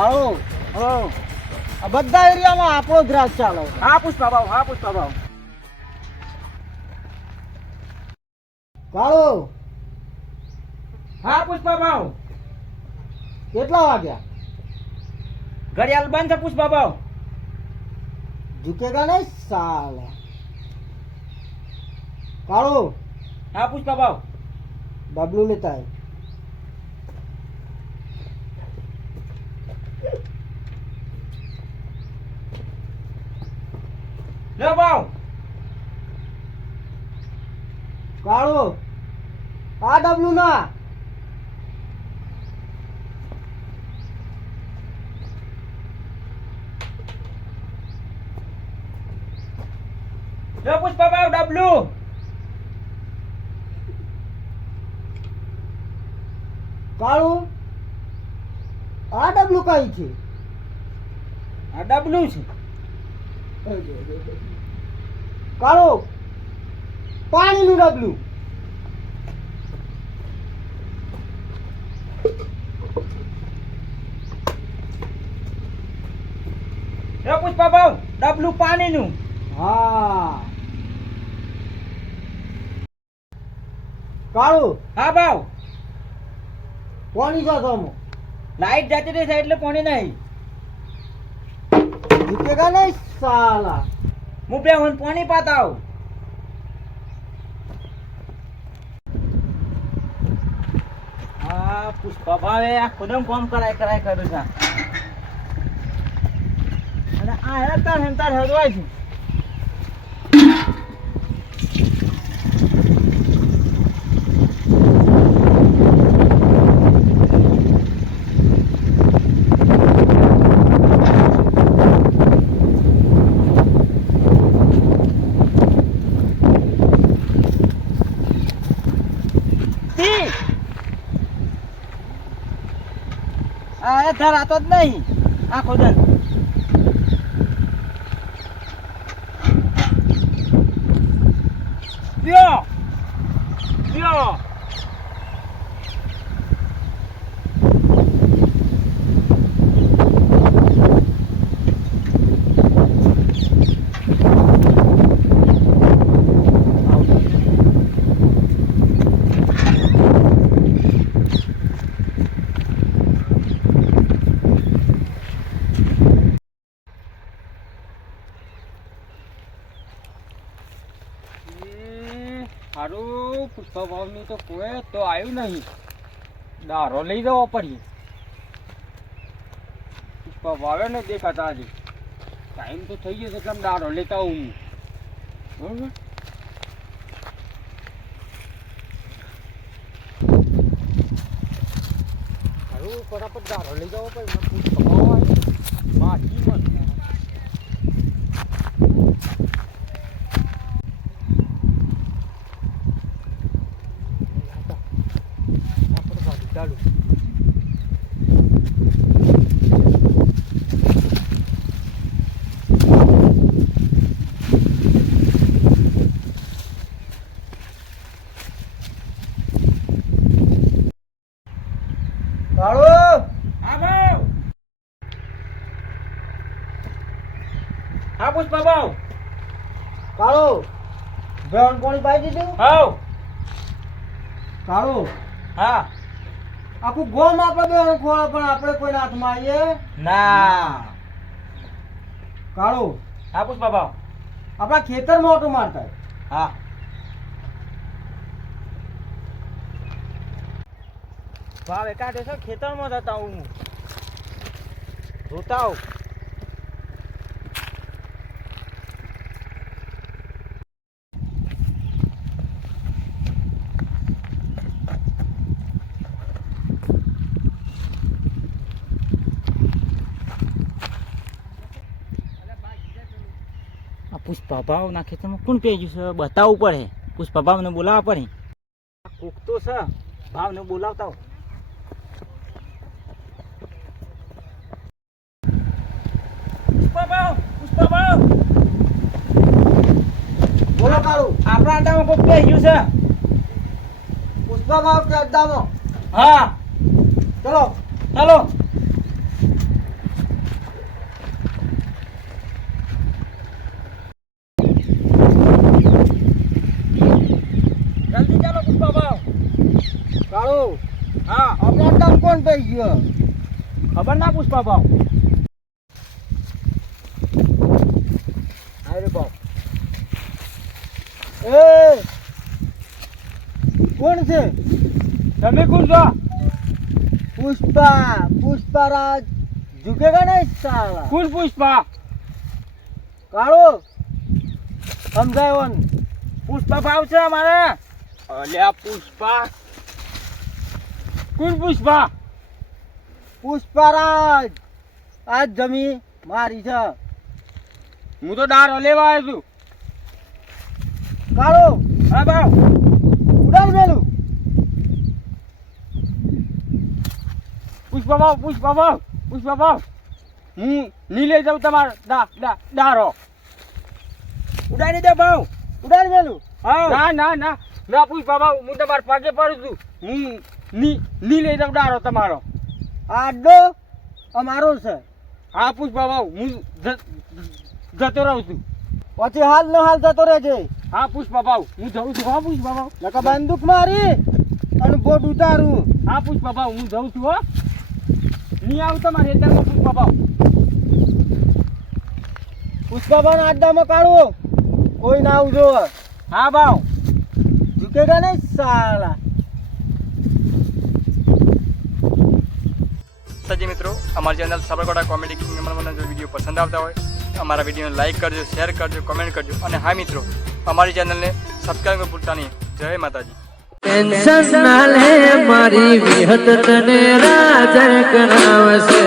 કાળો હો આ બધા એરિયામાં આપણો જ રાજ ચાલે. હા પુષ્પા ભાવ હા પુષ્પા ભાવ કાળો હા પુષ્પા ભાવ કેટલા વાગ્યા? ઘડિયાળ બંધ છે પુષ્પા ભાવ ઝુકેગા નહીં સાલે. કાળો હા પુષ્પા ભાવ ડબલું લેતા લે ભાવ કાળો. આ ડબલું ના. લે પુષ્પા ભાવ ડબલું. કાળો. આ ડબલું કઈ છે? આ ડબલું છે. કાળો પાણીનું ડબલું. લે પુષ્પા ભાવ ડબલું પાણીનું. હા. કાળું હા ભાવ પાણી સાથે લાઈટ જતી રહી એટલે કોની નહીં. ઝુકેગા નહીં, સાલા. હું બે હું પાણી પાતાવ. હા, પુષ્પા ભાવે, આ ખુદમ કોમ કરાય કરાય કર્યું છે. અને આ હેતાર હેતાર હરવાય છે તી. એ ધરાતો જ નહીં. આખો ખુદન પુષ્પા ભાવની તો કોઈ તો આવ્યું નહીં. દારો લઈ જવો પડી. પુષ્પા ભાવે ને દેખાતા આજે. ટાઈમ તો થઈ ગયો છે એટલે દારો લેતા હું. બરોબર? ફટાફટ દારો લઈ જવો પડે. માટી મન. ચાલુ. કાળો! હા ભાવ. હા પુષ્પા ભાવ. કાળો! ભેણ પાણી પાઈ દીધું? હાવ કાળો! હા. આખું ગોમ આપણે બે ખોળા પણ આપણે કોઈ હાથમાં આવીએ ના. કાળો. હા પુષ્પા ભાવ. આપણા ખેતરમાં ઓટો મારતા. હા. ભાવ એકાદ ખેતરમાં જતા હું જોતા આવું. આ પુષ્પા ભાવ ના ખેતરમાં કોણ પી ગયું છે? બતાવવું પડે. પુષ્પા ભાવને બોલાવવા પડે. આ કોક તો છે. ભાવને બોલાવતા હો. પુષ્પાભાવ બોલો કાળો આપણા આટામાં કોક પી ગયું છે. પુષ્પાભાવ કે અડ્ડામાં? હા. ચલો. ચાલો. ગયો. ખબર ના પુષ્પા ભાવ અરે બાપ. એ કોણ છે? તમે કોણ છો? પુષ્પા પુષ્પારાજ ઝુકેગા નહીં સાલા? કોણ પુષ્પા? કાળો સમજાયો પુષ્પા ભાવ છે અમારે? અલ્યા પુષ્પા. કોણ પુષ્પા? પુષ્પારાજ આ જમી મારી છે. હું તો ડાર લેવા આવ્યો છું. કાળો હા ભાવ ઉડાડ મેલું. પુષ્પા ભાવ પુષ્પા ભાવ પુષ્પા ભાવ હું નીલે જાઉં તમારો ડારો. ઉડાડી દે ભાવ ઉડાડ મેલું. ના ના ના ના પુષ્પા ભાવ હું તમારા પાકે પડું છું. હું ની ની લઈ જાઉં ડારો તમારો. આ અડ્ડો અમારો છે. હા પૂછ બાબા હું જતો રહું છું. પછી હાલ નો હાલ જતો રહેજે. હા પૂછ બાબા હું જઉં છું. હા પૂછ બાબા. નકા બંદૂક મારી અને બોટ ઉતારું. હા પૂછ બાબા હું જઉં છું હો. નહીં આવું તમારે અત્યારમાં પુષ્પા ભાવ પુષ્પાબાના અડ્ડામાં કાઢો. કોઈ ના આવજો. હા ભાવ ઝૂકેગા નહીં સાલા. સજી મિત્રો, અમારી ચેનલ સાબરકાંઠા કોમેડી કિંગમાં જો વીડિયો પસંદ આવતા હોય, અમારા વિડીયોને લાઇક કરજો શેર કરજો કમેન્ટ કરજો. અને હા મિત્રો, અમારી ચેનલને સબસ્ક્રાઈબ ભૂલતા નહીં. જય માતાજી. ટેન્શન ના લે, મારી વિહત તને રાજ કરાવશે.